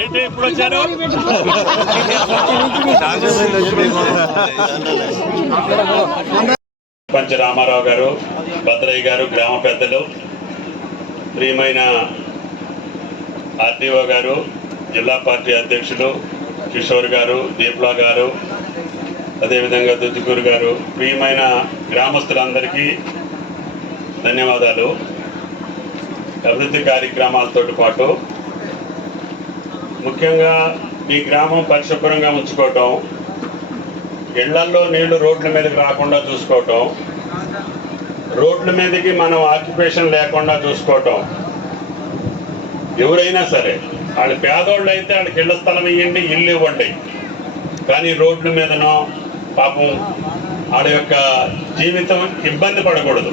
ఏంటి ఇప్పుడు వచ్చారు? పంచ రామారావు గారు, భద్రయ్య గారు, గ్రామ పెద్దలు, ప్రియమైన ఆర్టీఓ గారు, జిల్లా పార్టీ అధ్యక్షులు కిషోర్ గారు, దీప్లా గారు, అదేవిధంగా దుద్దుకూరు గారు, ప్రియమైన గ్రామస్తులందరికీ ధన్యవాదాలు. అభివృద్ధి కార్యక్రమాలతో పాటు ముఖ్యంగా ఈ గ్రామం పరిశుభ్రంగా ఉంచుకోవటం, ఇళ్లల్లో నీళ్లు రోడ్ల మీదకి రాకుండా చూసుకోవటం, రోడ్ల మీదకి మనం ఆక్యుపేషన్ లేకుండా చూసుకోవటం. ఎవరైనా సరే వాళ్ళు పేదోళ్ళు అయితే వాళ్ళకి ఇళ్ల స్థలం ఇవ్వండి, ఇల్లు ఇవ్వండి, కానీ రోడ్ల మీదనో పాపం వాళ్ళ యొక్క జీవితం ఇబ్బంది పడకూడదు.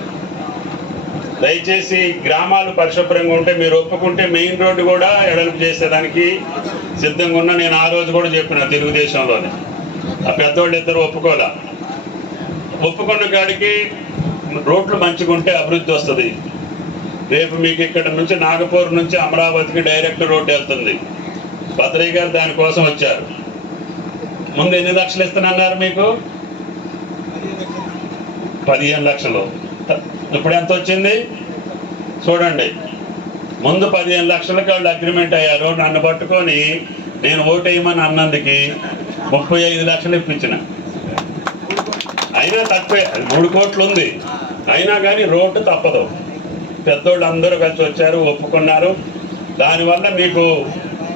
దయచేసి గ్రామాలు పరిశుభ్రంగా ఉంటే మీరు ఒప్పుకుంటే మెయిన్ రోడ్డు కూడా ఎడల్పు చేసేదానికి సిద్ధంగా ఉన్నా. నేను ఆ రోజు కూడా చెప్పిన తెలుగుదేశంలోనే, ఆ పెద్దోళ్ళు ఇద్దరు ఒప్పుకున్న కాడికి రోడ్లు మంచిగా ఉంటే అభివృద్ధి వస్తుంది. రేపు మీకు ఇక్కడ నుంచి నాగపూర్ నుంచి అమరావతికి డైరెక్ట్ రోడ్డు వెళ్తుంది. భద్రయ్య గారు దానికోసం వచ్చారు. ముందు ఎన్ని లక్షలు ఇస్తున్నారు మీకు? 15 లక్షలు. ఇప్పుడు ఎంత వచ్చింది చూడండి. ముందు 15 లక్షలకు వాళ్ళు అగ్రిమెంట్ అయ్యారు. నన్ను పట్టుకొని నేను ఓటేయమని అన్నందుకు 35 లక్షలు ఇప్పించిన. అయినా తక్కువే, 3 కోట్లు ఉంది. అయినా కానీ రోడ్డు తప్పదు. పెద్దోళ్ళు అందరూ కలిసి వచ్చారు, ఒప్పుకున్నారు. దానివల్ల మీకు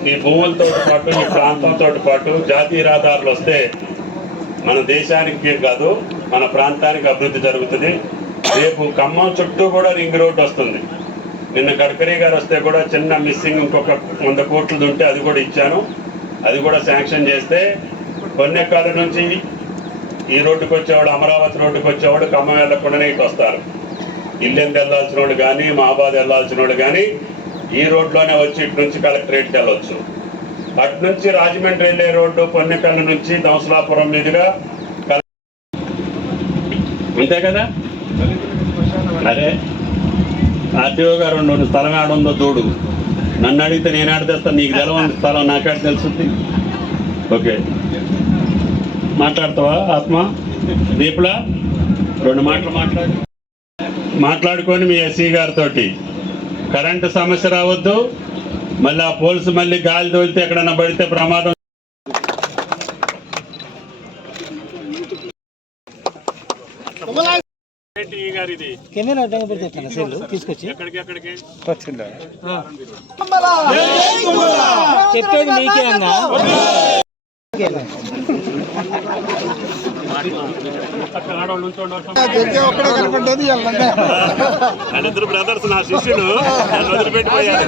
ఈ భూములతో పాటు ఈ ప్రాంతంతో పాటు జాతీయ రహదారులు వస్తే మన దేశానికి కాదు మన ప్రాంతానికి అభివృద్ధి జరుగుతుంది. రేపు ఖమ్మం చుట్టూ కూడా రింగ్ రోడ్డు వస్తుంది. నిన్న గడ్కరీ గారు వస్తే కూడా చిన్న మిస్సింగ్ ఇంకొక 100 కోట్లు ఉంటే అది కూడా ఇచ్చాను. అది కూడా శాంక్షన్ చేస్తే కొన్నెక్కాల నుంచి ఈ రోడ్డుకు వచ్చేవాడు, అమరావతి రోడ్డుకు వచ్చేవాడు ఖమ్మం వెళ్ళకుండానే ఇటు వస్తారు. ఇల్లెందు వెళ్ళాల్సిన వాళ్ళు కానీ, మహాబాద్ వెళ్ళాల్సిన వాళ్ళు కానీ ఈ రోడ్లోనే వచ్చి ఇటు నుంచి కలెక్టరేట్కి వెళ్ళొచ్చు. అటు నుంచి రాజమండ్రి వెళ్ళే రోడ్డు పొన్నెకల్ నుంచి దంసలాపురం మీదుగా, అంతే కదా? అరే ఆర్టీఓ గారు నువ్వు స్థలం ఆడుందో చూడు. నన్ను అడిగితే నేను ఆడితేస్తాను, నీకు తెలవంది స్థలం నాకాడ తెలుస్తుంది. ఓకే, మాట్లాడతావా ఆత్మ? దీపులా 2 మాటలు మాట్లాడుకొని మీ ఎస్సీ గారితో కరెంటు సమస్య రావద్దు. మళ్ళీ ఆ పోల్స్ మళ్ళీ గాలి తోలితే ఎక్కడన్నా పడితే ప్రమాదం. చెప్పేది మీకే అన్నా. వాళ్ళిద్దరు బ్రదర్స్, నా శిష్యులు, నన్ను వదిలిపెట్టిపోయారు.